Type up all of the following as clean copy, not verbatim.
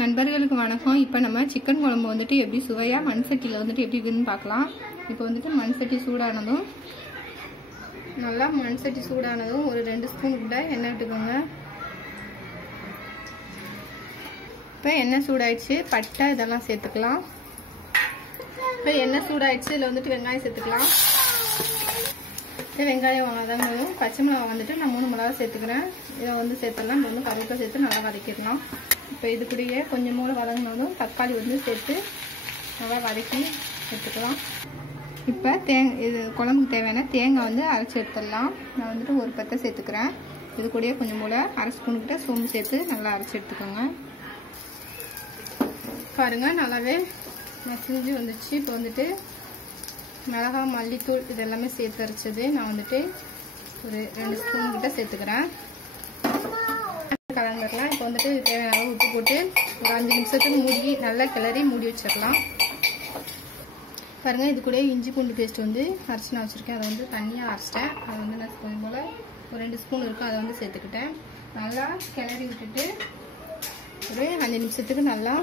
நண்பர்களுக்கு வணக்கம். இப்போ நம்ம சிக்கன் குழம்பு வந்துட்டு எப்படி சுவையாக மண் சட்டியில் வந்துட்டு எப்படி இருக்குன்னு பார்க்கலாம். இப்போ வந்துட்டு மண் சட்டி சூடானதும் நல்லா ஒரு 2 ஸ்பூன் கூட எண்ணெய் விட்டுக்கோங்க. இப்போ எண்ணெய் சூடாயிடுச்சு, பட்டை இதெல்லாம் சேர்த்துக்கலாம். இப்போ எண்ணெய் சூடாயிடுச்சு, இதில் வந்துட்டு வெங்காயம் சேர்த்துக்கலாம். வெங்காயம் வதங்கணும். பச்சை மிளகா வந்துட்டு நான் 3 மிளகா சேர்த்துக்கிறேன். இதை வந்து சேர்த்துடலாம். இப்போ வந்து கருவேப்பிலை சேர்த்து நல்லா வதக்கிடலாம். இப்போ இது கூடயே கொஞ்சம் மூளை வதங்கினதும் தக்காளி வந்து சேர்த்து நல்லா வதக்கி எடுத்துக்கலாம். இப்போ இது குழம்புக்கு தேவையான தேங்காய் வந்து அரைச்சி எடுத்துடலாம். நான் வந்துட்டு ஒரு பத்தை சேர்த்துக்கிறேன். இது கூடயே கொஞ்சம் மூளை அரை ஸ்பூனுக்கிட்ட சோம்பு சேர்த்து நல்லா அரைச்சி எடுத்துக்கோங்க. பாருங்கள், நல்லாவே மசிஞ்சு வந்துச்சு. இப்போ வந்துட்டு மிளகா, மல்லித்தூள் இதெல்லாமே சேர்த்து அரைச்சது நான் வந்துட்டு ஒரு 2 ஸ்பூன் கிட்ட சேர்த்துக்கிறேன். கலந்துடலாம். இப்போ வந்துட்டு தேவையான அளவு உப்பு போட்டு ஒரு 5 நிமிஷத்துக்கு நல்லா கிளறி மூடி வச்சிடலாம். பாருங்கள், இது கூட இஞ்சி பூண்டு பேஸ்ட் வந்து அரைச்சி நான் வச்சுருக்கேன். அதை வந்து தனியாக அரைச்சிட்டேன். அதை வந்து நான் கொஞ்சம் போல் ஒரு 2 ஸ்பூன் இருக்கும், அதை வந்து சேர்த்துக்கிட்டேன். நல்லா கிளறி விட்டுட்டு ஒரு 5 நிமிஷத்துக்கு நல்லா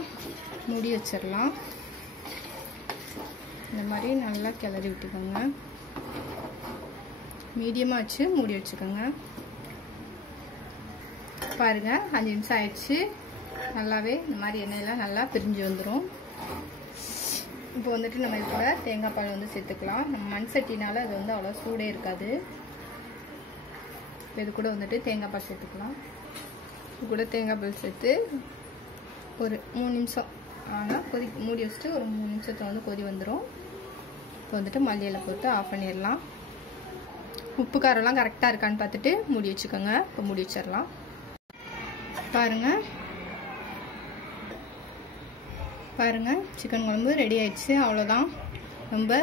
மூடி வச்சிடலாம். இந்த மாதிரி நல்லா கிளறி விட்டுக்கோங்க. மீடியமாக வச்சு மூடி வச்சுக்கோங்க. பாருங்க, 5 நிமிஷம் ஆயிடுச்சு. நல்லாவே இந்த மாதிரி எண்ணெயெல்லாம் நல்லா பிரிஞ்சு வந்துடும். இப்போ வந்துட்டு நம்ம இது கூட தேங்காய் பால் வந்து சேர்த்துக்கலாம். நம்ம மண் சட்டினால அது வந்து அவ்வளோ சூடே இருக்காது. இது கூட வந்துட்டு தேங்காய் பால் சேர்த்துக்கலாம். இது கூட தேங்காய் பால் சேர்த்து ஒரு 3 நிமிஷம் ஆனால் மூடி வச்சுட்டு ஒரு 3 நிமிஷத்தில் வந்து கொதி வந்துடும். இப்போ வந்துட்டு மல்லியில் போட்டு ஆஃப் பண்ணிடலாம். உப்பு காரம்லாம் கரெக்டாக இருக்கான்னு பார்த்துட்டு மூடி வச்சுக்கோங்க. இப்போ மூடி வச்சிடலாம். பாருங்க சிக்கன் குழம்பு ரெடி ஆயிடுச்சு. அவ்வளோதான். ரொம்ப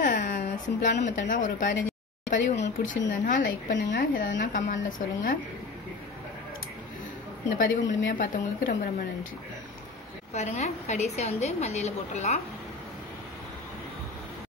சிம்பிளான மெத்தட் தான். ஒரு 15 பதிவு உங்களுக்கு பிடிச்சிருந்ததுன்னா லைக் பண்ணுங்கள். ஏதாவதுனா கமெண்டில் சொல்லுங்கள். இந்த பதிவு முழுமையாக பார்த்தவங்களுக்கு ரொம்ப ரொம்ப நன்றி. பாருங்கள், கடைசியாக வந்து மல்லியில் போட்டுடலாம்.